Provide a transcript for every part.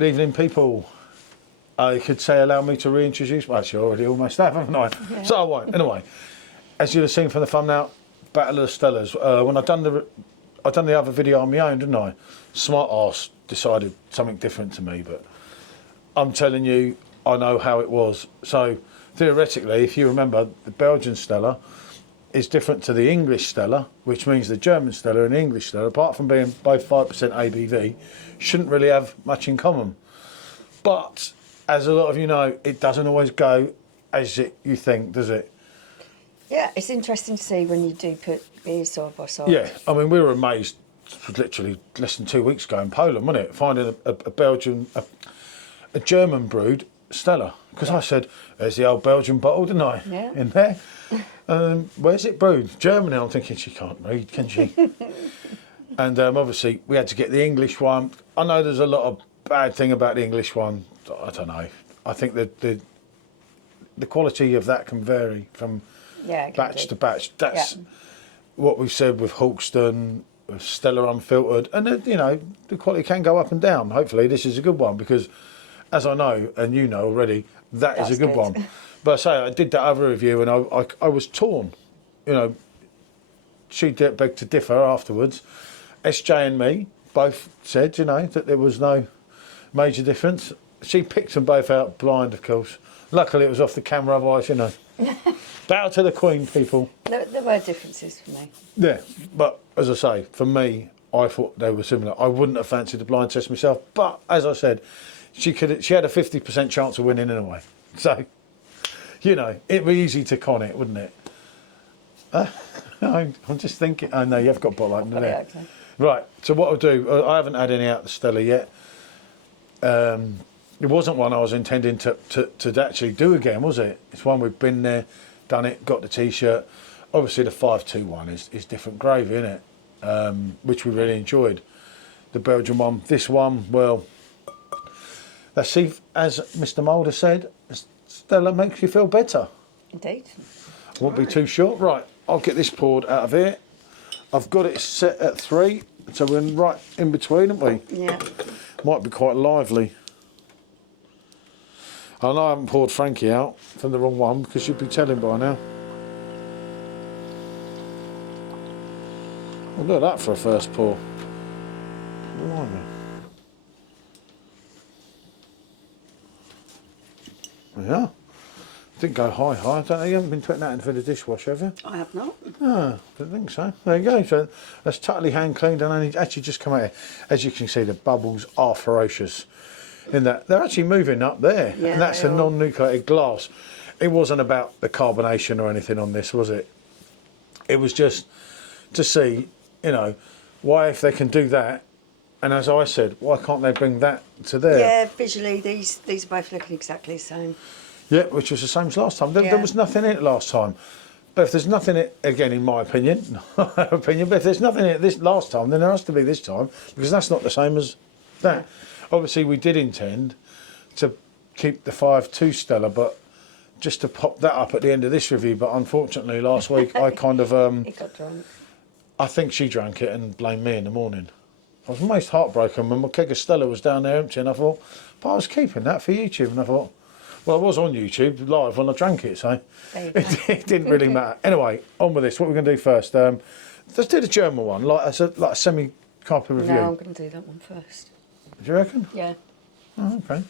Good evening, people. I could say allow me to reintroduce. Well, actually, I already almost have, haven't I? Yeah. So I won't. Anyway, as you'll have seen from the thumbnail, Battle of the Stellas. When I done the other video on my own, didn't I? Smart arse decided something different to me, but I'm telling you, I know how it was. So theoretically, if you remember, the Belgian Stella is different to the English Stella, which means the German Stella and the English Stella, apart from being both 5% ABV, shouldn't really have much in common. But as a lot of you know, it doesn't always go as you think, does it? Yeah, it's interesting to see when you do put beers side by side. Yeah, I mean, we were amazed literally less than 2 weeks ago in Poland, wasn't it? Finding a Belgian, a German brewed Stella. Because I said, there's the old Belgian bottle, didn't I? Yeah. In there. Where's it brewed? Germany. I'm thinking, she can't read, can she? And obviously, we had to get the English one. I know there's a lot of bad thing about the English one. I don't know. I think that the quality of that can vary from batch to batch. That's what we've said with Hawkston, with Stella Unfiltered. And, you know, the quality can go up and down. Hopefully, this is a good one because, as I know, and you know already, that's a good one. But I say, I did that other review and I was torn. You know, she begged to differ afterwards. SJ and me both said, you know, that there was no major difference. She picked them both out blind, of course. Luckily, it was off the camera, otherwise, you know. Bow to the Queen, people. There were differences for me. Yeah, but as I say, for me, I thought they were similar. I wouldn't have fancied the blind test myself, but as I said, she had a 50% chance of winning anyway. So, you know, it'd be easy to con it, wouldn't it? I'm just thinking. Oh no, you've got bottle opener there. Right. So what I'll do, I haven't had any out of the Stella yet. It wasn't one I was intending to actually do again, was it? It's one we've been there, done it, got the T-shirt. Obviously, the 5.2 one is different gravy, isn't it? Which we really enjoyed. The Belgian one. This one, well, let's see. As Mr. Mulder said, Stella makes you feel better. Indeed. Won't be too short. Right, I'll get this poured out of here. I've got it set at 3, so we're right in between, aren't we? Yeah. Might be quite lively. I know I haven't poured Frankie out from the wrong one because you'd be telling by now. Well, look at that for a first pour. Blimey. Yeah. Didn't go high. I don't know. You haven't been putting that into the dishwasher, have you? I have not. No, don't think so. There you go. So that's totally hand cleaned and only actually just come out here. As you can see, the bubbles are ferocious. In that they're actually moving up there, yeah, and that's a non-nucleated glass. It wasn't about the carbonation or anything on this, was it? It was just to see, you know, why if they can do that, and as I said, why can't they bring that to there? Yeah, visually these are both looking exactly the same. Yeah, which was the same as last time. There was nothing in it last time. But if there's nothing in it, again, in my opinion, but if there's nothing in it this last time, then there has to be this time, because that's not the same as that. Obviously, we did intend to keep the 5.2 Stella, but just to pop that up at the end of this review. But unfortunately, last week, I kind of... He got drunk. I think she drank it and blamed me in the morning. I was most heartbroken when my keg of Stella was down there empty, and I thought, but I was keeping that for YouTube, and I thought, well, I was on YouTube live when I drank it, so it didn't really matter. Anyway, on with this. What we're going to do first? Let's do the German one, like a semi-carpet review. No, I'm going to do that one first. Do you reckon? Yeah. Oh, okay.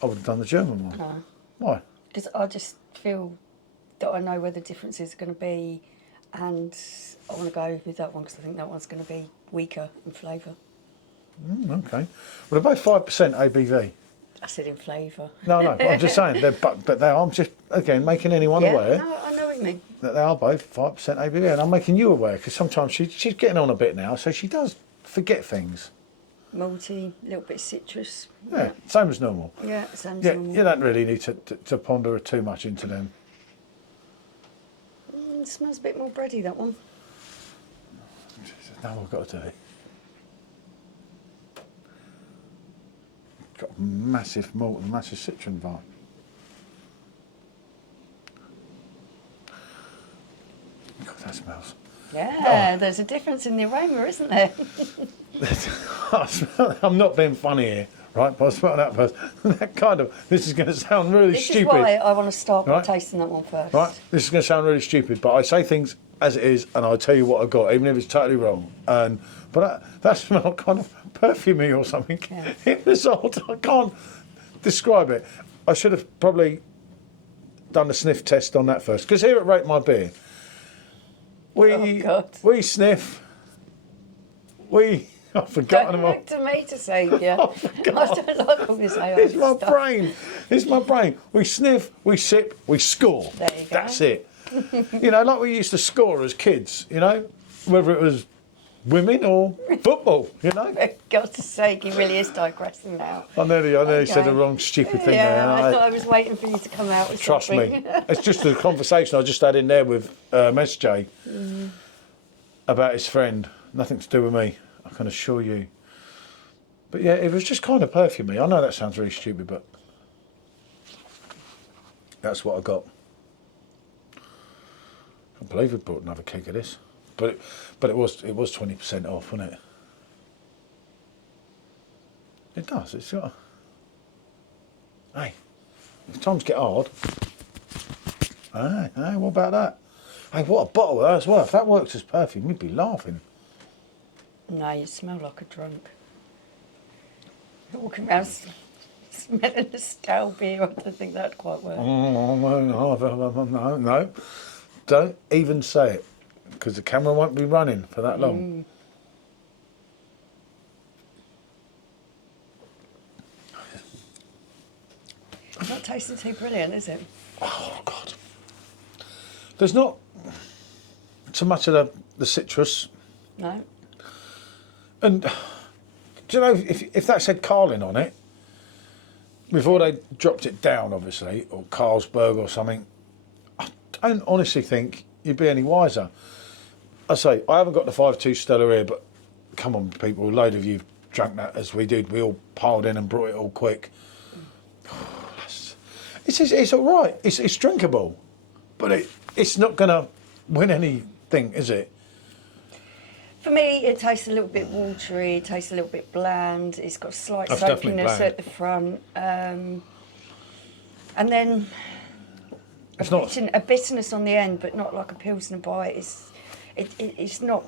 I would have done the German one. No. Why? Because I just feel that I know where the differences are going to be, and I want to go with that one because I think that one's going to be weaker in flavour. Okay. Well, they're both 5% ABV. I said in flavour. No, I'm just saying, but they are, I'm just, again, making anyone aware. No, I know what you mean. That they are both 5% ABV, and I'm making you aware, because sometimes she's getting on a bit now, so she does forget things. Malty, a little bit of citrus. Yeah, same as normal. Yeah, same as Yeah, normal. you don't really need to ponder too much into them. It smells a bit more bready, that one. Now I've got to do it. Got a massive malt and massive citron vibe. God, that smells. Yeah, there's a difference in the aroma, isn't there? I'm not being funny here, right? By smelling that first. That kind of, this is going to sound really This stupid. is why I want to start by Right. tasting that one first. Right? This is going to sound really stupid, but I say things as it is, and I tell you what I got, even if it's totally wrong. But that smelled kind of perfumey or something. Yeah. It was odd. I can't describe it. I should have probably done a sniff test on that first, because here at Rate My Beer, we sniff. I've forgotten Don't them all. look to me to save you. I forgot. don't like all this AI It's my stuff. brain. It's my brain. We sniff, we sip, we score. There you go. That's it. You know, like we used to score as kids, you know, whether it was women or football, you know. For God's sake, he really is digressing now. I nearly said the Okay. wrong stupid thing Yeah, there. I thought I was waiting for you to come out with Trust something. me. It's just a conversation I just had in there with SJ about his friend. Nothing to do with me, I can assure you. But yeah, it was just kind of perfumey. I know that sounds really stupid, but that's what I got. I can't believe we bought another keg of this. But it was 20% off, wasn't it? It does, it's got a... Hey, if times get hard... Hey, what about that? Hey, what a bottle that's worth. If that works as perfume, you'd be laughing. No, you smell like a drunk. Walking around smelling a stale beer, I don't think that'd quite work. No. Don't even say it, because the camera won't be running for that long. It's not tasting too brilliant, is it? Oh, God. There's not so much of the citrus. No. And do you know, if that said Carlin on it, before they dropped it down, obviously, or Carlsberg or something, I don't honestly think you'd be any wiser. I say, I haven't got the 5.2 Stella here, but come on, people, a load of you drank that as we did. We all piled in and brought it all quick. It's all right. It's drinkable, but it's not going to win anything, is it? For me, it tastes a little bit watery, it tastes a little bit bland, it's got slight That's definitely soapiness bland. at the front. And then It's not. a bitterness on the end, but not like a Pilsner bite. It's not...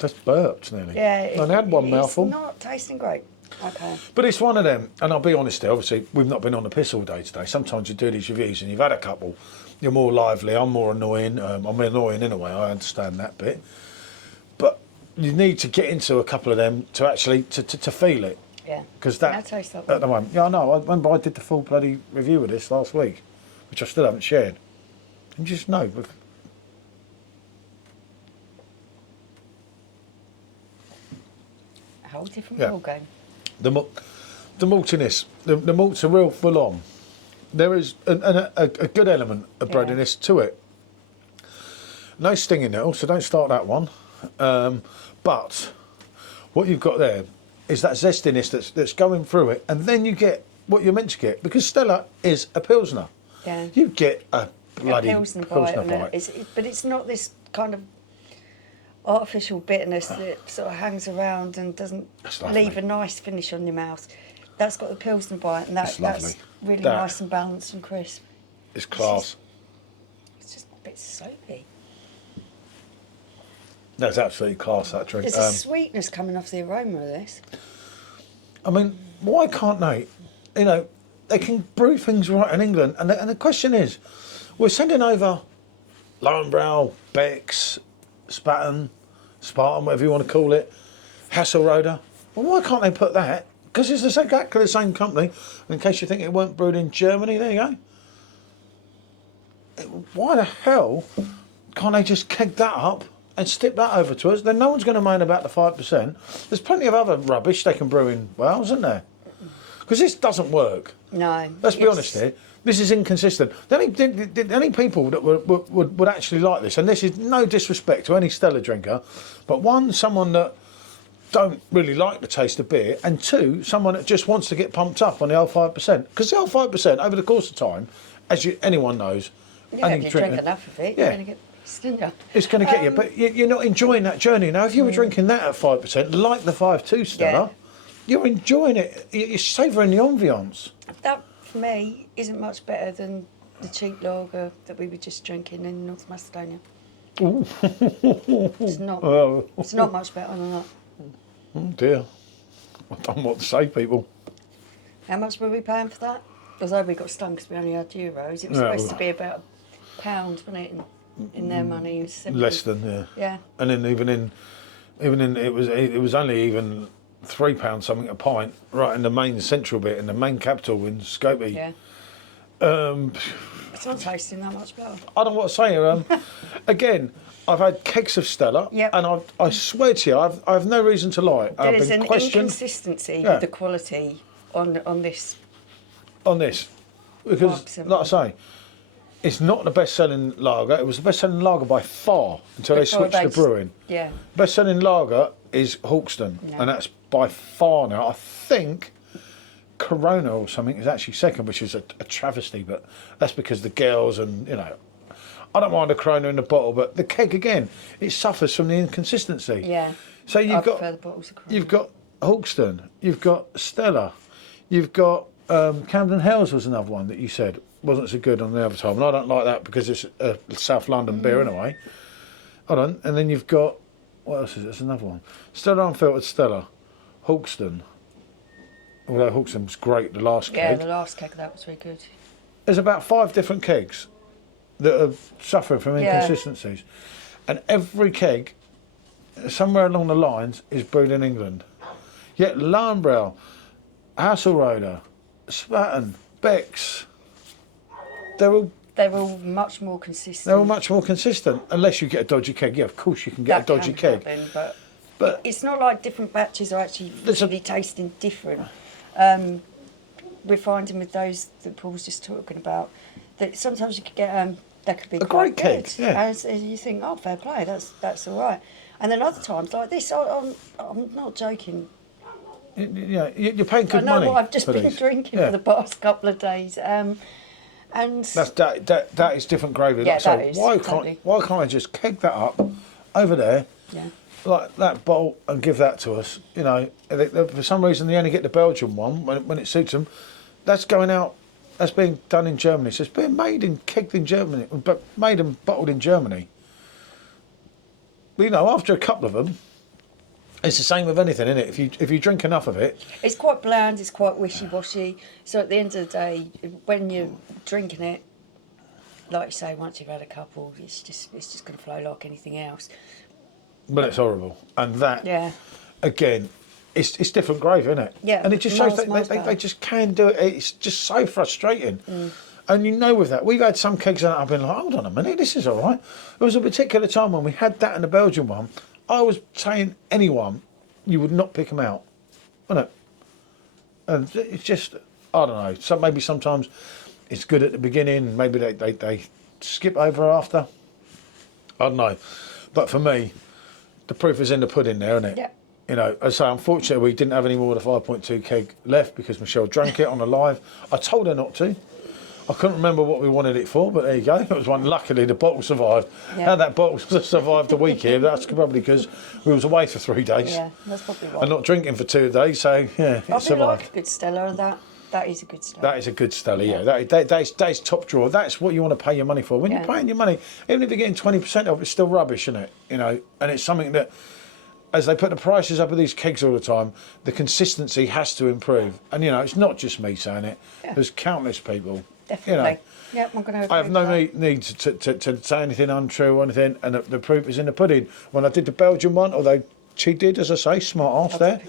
Just burped nearly. Yeah, I only had one mouthful. It's not tasting great. Okay. But it's one of them, and I'll be honest here, obviously, we've not been on the piss all day today. Sometimes you do these reviews and you've had a couple, you're more lively, I'm more annoying. I'm annoying in a way, I understand that bit. But you need to get into a couple of them to actually, to feel it. Yeah. Because I taste that one. at the moment, yeah, I know, I remember I did the full bloody review of this last week, which I still haven't shared. And just know, A whole different Yeah. ball game. the maltiness, the malts are real full on. There is a good element of breadiness to it. No sting in it, so don't start that one. But what you've got there is that zestiness that's going through it, and then you get what you're meant to get, because Stella is a Pilsner. Yeah. You get a bloody A Pilsner bite. bite. But it's not this kind of artificial bitterness that sort of hangs around and doesn't That's lovely. leave a nice finish on your mouth. That's got the Pilsner bite, and That's that's lovely. really That- nice and balanced and crisp. It's class. It's just a bit soapy. That's absolutely class, that drink. There's a sweetness coming off the aroma of this. I mean, why can't they? You know, they can brew things right in England. And the question is, we're sending over Lowenbrow, Beck's, Spartan, whatever you want to call it, Hasselroder. Well, why can't they put that? Because it's exactly the same company. In case you think it weren't brewed in Germany, there you go. Why the hell can't they just keg that up and stick that over to us? Then no one's going to moan about the 5%. There's plenty of other rubbish they can brew in Wales, isn't there? Because this doesn't work. No. Let's be honest here. This is inconsistent. Any people that would actually like this, and this is no disrespect to any Stella drinker, but one, someone that don't really like the taste of beer, and two, someone that just wants to get pumped up on the old 5%. Because the old 5%, over the course of time, as anyone knows, Yeah, any if you drink drinker, enough of it, yeah. you're going to get stinger. it's going to get you, but you're not enjoying that journey. Now, if you were drinking that at 5%, like the 5.2 Stella, you're enjoying it. You're savouring the ambiance. That, for me, isn't much better than the cheap lager that we were just drinking in North Macedonia. It's not. Oh, It's not much better than that. oh dear. I don't know what to say, people. How much were we paying for that? Although we got stung because we only had euros, it was Yeah, supposed to be about £1, wasn't it? In their money, it was 70. Less than, yeah. Yeah. And then even in it was only even £3 something a pint, right in the main central bit, in the main capital in Skopje. Yeah. It's not tasting that much better. I don't know what to say. Again, I've had kegs of Stella, Yep. and I swear to you, I've no reason to lie. There I've is been an questioned inconsistency Yeah. with the quality on this. on this because, 5%. like I say, it's not the best-selling lager. It was the best-selling lager by far until they Before switched to brewing. Yeah. Best-selling lager is Hawkston, No. and that's by far now. I think Corona or something is actually second, which is a travesty, but that's because the girls and, you know, I don't mind a Corona in the bottle, but the keg, again, it suffers from the inconsistency. Yeah. So I you've got prefer the bottles of Corona. you've got Hawkston, you've got Stella, you've got Camden Hells was another one that you said wasn't so good on the other time, and I don't like that because it's a South London beer anyway. Hold on, and then you've got, what else is it? There's another one. Stella Unfiltered Stella, Hawkston. Although Hawkston was great, the last Yeah, keg. the last keg, that was really good. There's about 5 different kegs that are suffering from Yeah. inconsistencies, and every keg, somewhere along the lines, is brewed in England. Yet Lanbrau, Hasselroder, Spaten, Beck's, They were all much more consistent. they're all much more consistent, unless you get a dodgy keg. Yeah, of course you can get a dodgy can keg. happen, But but it's not like different batches are actually There's a- really tasting different. We're finding with those that Paul was just talking about that sometimes you could get that could be A quite great keg, good. yeah. And you think, oh, fair play, that's all right. And then other times like this, I'm not joking. yeah, you're paying I good know money what I've just for been these. drinking Yeah. for the past couple of days. And That is different gravy. Yeah, Like I say, that is, why totally. can't I just keg that up over there, yeah. like that bottle, and give that to us? You know, for some reason they only get the Belgian one when it suits them. That's going out. That's being done in Germany. So it's being made and kegged in Germany, but made and bottled in Germany. But, you know, after a couple of them, it's the same with anything, isn't it? If you drink enough of it, It's quite bland, it's quite wishy-washy. So at the end of the day, when you're drinking it, like you say, once you've had a couple, it's just going to flow like anything else. but it's horrible. And that, Yeah. again, it's different gravy, isn't it? Yeah, And it just shows miles they better. just can do it. It's just so frustrating. And you know, with that, we've had some kegs that I've been like, hold on a minute, this is all right. There was a particular time when we had that in the Belgian one. I was saying anyone, you would not pick them out, wasn't it? And it's just, I don't know. Maybe sometimes it's good at the beginning. Maybe they skip over after. I don't know. But for me, the proof is in the pudding there, isn't it? Yeah. You know, as I say, unfortunately, we didn't have any more of the 5.2 keg left because Michelle drank it on the live. I told her not to. I couldn't remember what we wanted it for, but there you go. It was one. Luckily, the bottle survived. Yeah. How that bottle survived a week here, that's probably because we was away for 3 days Yeah, that's probably right. and not drinking for 2 days. So yeah, I it do survived. like a good Stella, and that is a good Stella. That is a good Stella, yeah. That is top drawer. That's what you want to pay your money for. When Yeah. you're paying your money, even if you're getting 20% of it, it's still rubbish, isn't it? You know, and it's something that, as they put the prices up of these kegs all the time, the consistency has to improve. And, you know, it's not just me saying it. Yeah. There's countless people. Definitely. You know, Yeah, I'm going to. I have no need to say anything untrue or anything, and the proof is in the pudding. When I did the Belgian one, although she did, as I say, smart ass there,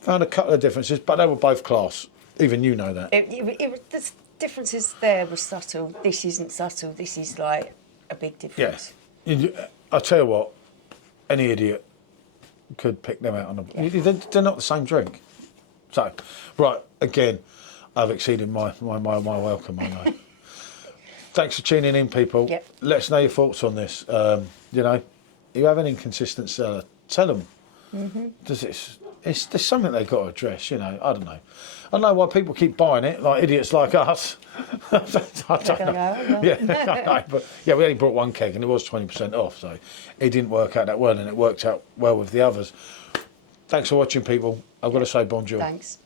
found a couple of differences, but they were both class. Even you know that. The differences there were subtle. This isn't subtle. This is like a big difference. Yeah. I'll tell you what, any idiot could pick them out on they're not the same drink. So, right, again, I've exceeded my welcome, I know. Thanks for tuning in, people. Yep. Let us know your thoughts on this. You know, if you have an inconsistent seller, tell them. There's something they've got to address, you know. I don't know. I don't know why people keep buying it, like idiots like us. I don't know. Yeah, I know, but yeah, we only brought one keg and it was 20% off, so it didn't work out that well, and it worked out well with the others. Thanks for watching, people. I've got to say bonjour. Thanks.